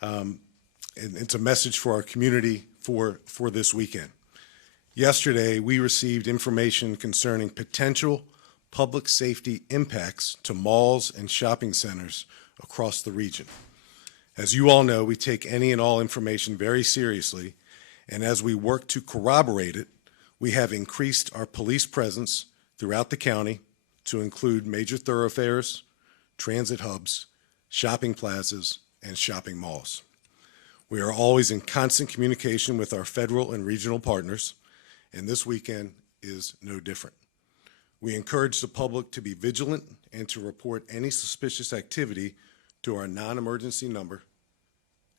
And it's a message for our community for this weekend. Yesterday, we received information concerning potential public safety impacts to malls and shopping centers across the region. As you all know, we take any and all information very seriously, and as we work to corroborate it, we have increased our police presence throughout the county to include major thoroughfares, transit hubs, shopping plazas, and shopping malls. We are always in constant communication with our federal and regional partners, and this weekend is no different. We encourage the public to be vigilant and to report any suspicious activity to our non-emergency number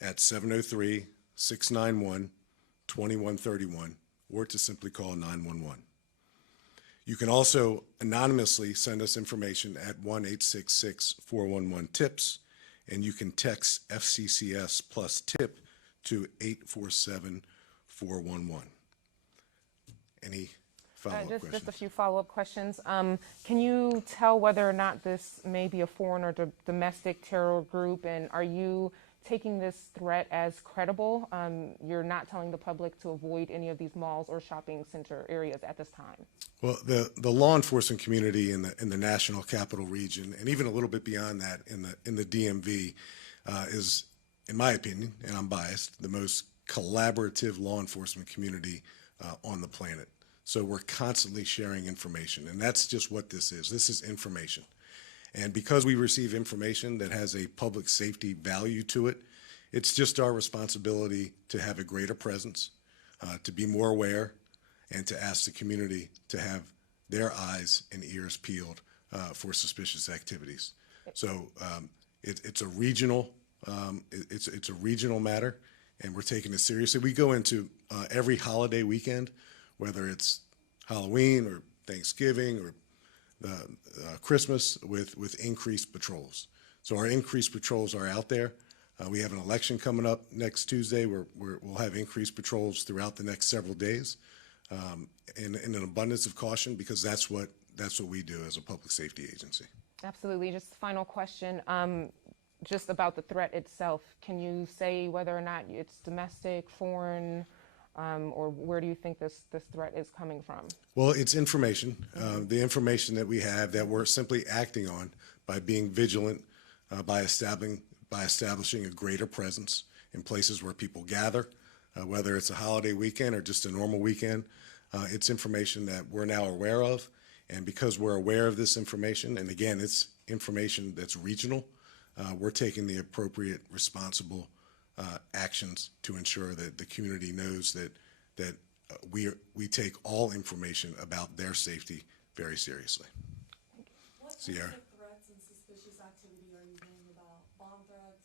at 703-691-2131, or to simply call 911. You can also anonymously send us information at 1-866-411-TIPS, and you can text FCCS plus TIP to 847-411. Any follow-up questions? Just a few follow-up questions. Can you tell whether or not this may be a foreign or domestic terror group, and are you taking this threat as credible? You're not telling the public to avoid any of these malls or shopping center areas at this time. Well, the law enforcement community in the National Capital Region, and even a little bit beyond that in the DMV, is, in my opinion, and I'm biased, the most collaborative law enforcement community on the planet. So we're constantly sharing information, and that's just what this is. This is information. And because we receive information that has a public safety value to it, it's just our responsibility to have a greater presence, to be more aware, and to ask the community to have their eyes and ears peeled for suspicious activities. So it's a regional matter, and we're taking it seriously. We go into every holiday weekend, whether it's Halloween or Thanksgiving or Christmas, with increased patrols. So our increased patrols are out there. We have an election coming up next Tuesday where we'll have increased patrols throughout the next several days, in an abundance of caution, because that's what we do as a public safety agency. Absolutely. Just final question, just about the threat itself. Can you say whether or not it's domestic, foreign, or where do you think this threat is coming from? Well, it's information. The information that we have that we're simply acting on by being vigilant, by establishing a greater presence in places where people gather, whether it's a holiday weekend or just a normal weekend. It's information that we're now aware of, and because we're aware of this information, and again, it's information that's regional, we're taking the appropriate, responsible actions to ensure that the community knows that we take all information about their safety very seriously. What types of threats and suspicious activity are you hearing about? Bomb threats?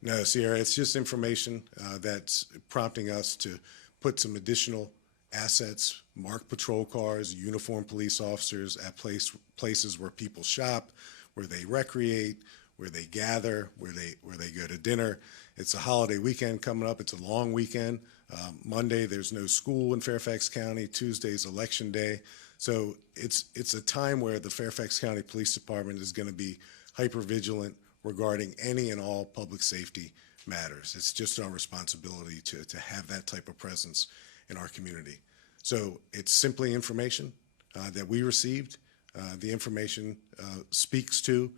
No, Sierra, it's just information that's prompting us to put some additional assets, marked patrol cars, uniformed police officers at places where people shop, where they recreate, where they gather, where they go to dinner. It's a holiday weekend coming up. It's a long weekend. Monday, there's no school in Fairfax County. Tuesday's election day. So it's a time where the Fairfax County Police Department is going to be hyper-vigilant regarding any and all public safety matters. It's just our responsibility to have that type of presence in our community. So it's simply information that we received. The information speaks to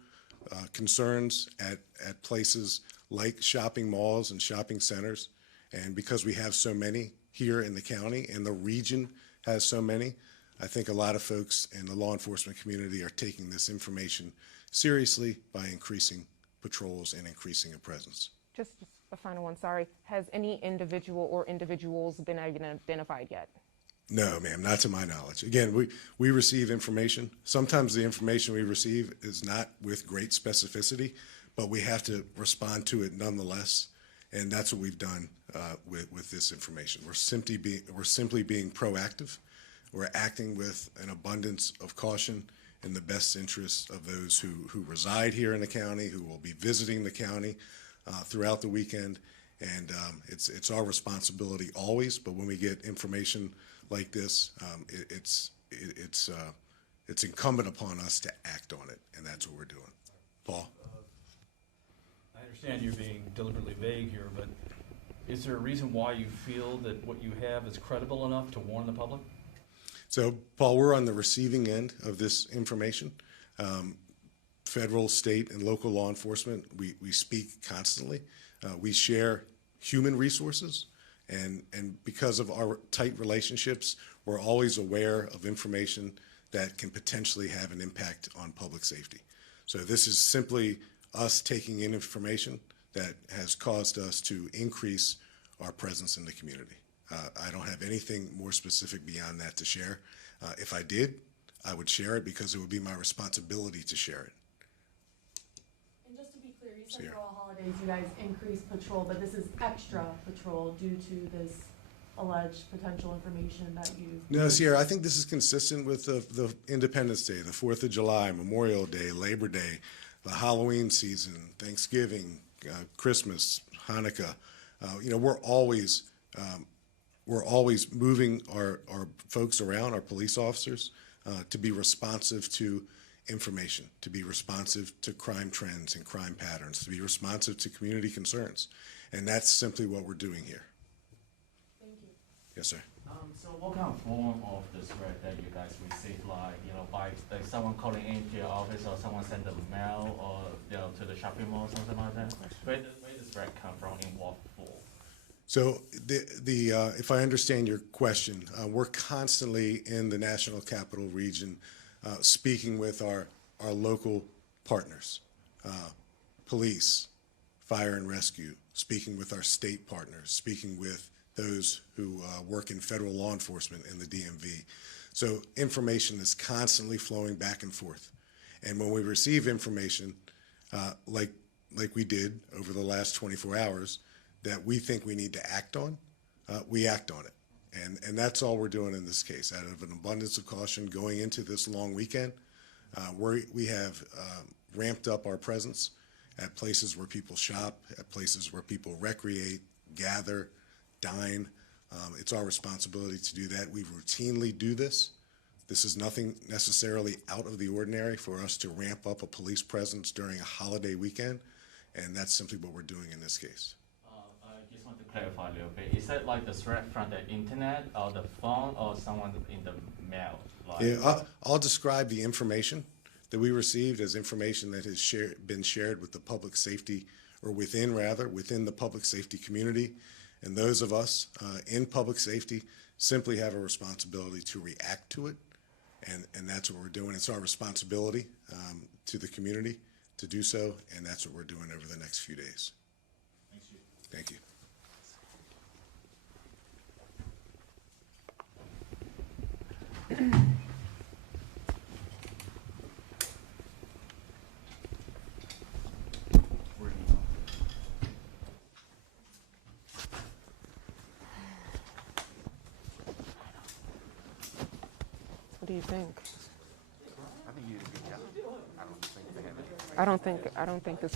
concerns at places like shopping malls and shopping centers. And because we have so many here in the county and the region has so many, I think a lot of folks in the law enforcement community are taking this information seriously by increasing patrols and increasing a presence. Just a final one, sorry. Has any individual or individuals been identified yet? No, ma'am, not to my knowledge. Again, we receive information. Sometimes the information we receive is not with great specificity, but we have to respond to it nonetheless, and that's what we've done with this information. We're simply being proactive. We're acting with an abundance of caution in the best interests of those who reside here in the county, who will be visiting the county throughout the weekend, and it's our responsibility always. But when we get information like this, it's incumbent upon us to act on it, and that's what we're doing. Paul? I understand understand you're being deliberately vague here, but is there a reason why you feel that what you have is credible enough to warn the public? So, Paul, we're on the receiving end of this information. Federal, state, and local law enforcement, we speak constantly. We share human resources, and because of our tight relationships, we're always aware of information that can potentially have an impact on public safety. So this is simply us taking in information that has caused us to increase our presence in the community. I don't have anything more specific beyond that to share. If I did, I would share it because it would be my responsibility to share it. And just to be clear, you said Sierra. for all holidays you guys increase patrol, but this is extra patrol due to this alleged potential information that you. No, Sierra, I think this is consistent with the Independence Day, the 4th of July, Memorial Day, Labor Day, the Halloween season, Thanksgiving, Christmas, Hanukkah. We're always moving our folks around, our police officers, to be responsive to information, to be responsive to crime trends and crime patterns, to be responsive to community concerns. And that's simply what we're doing here. Thank you. Yes, sir. So what kind of form of the threat that you guys receive, by someone calling into your office or someone send a mail or to the shopping mall or something like that? Where does threat come from, in what form? So if I understand your question, we're constantly in the National Capital Region speaking with our local partners, police, fire and rescue, speaking with our state partners, speaking with those who work in federal law enforcement in the DMV. So information is constantly flowing back and forth. And when we receive information, like we did over the last 24 hours, that we think we need to act on, we act on it. And that's all we're doing in this case. Out of an abundance of caution going into this long weekend, we have ramped up our presence at places where people shop, at places where people recreate, gather, dine. It's our responsibility to do that. We routinely do this. This is nothing necessarily out of the ordinary for us to ramp up a police presence during a holiday weekend, and that's simply what we're doing in this case. I just want to clarify a little bit. Is that like the threat from the internet or the phone or someone in the mail? Yeah, I'll describe the information that we received as information that has been shared with the public safety, or within the public safety community. And those of us in public safety simply have a responsibility to react to it. And that's what we're doing. It's our responsibility to the community to do so, and that's what we're doing over the next few days. Thank you. What do you think? I think you did a good job. I don't think they have it. I don't think this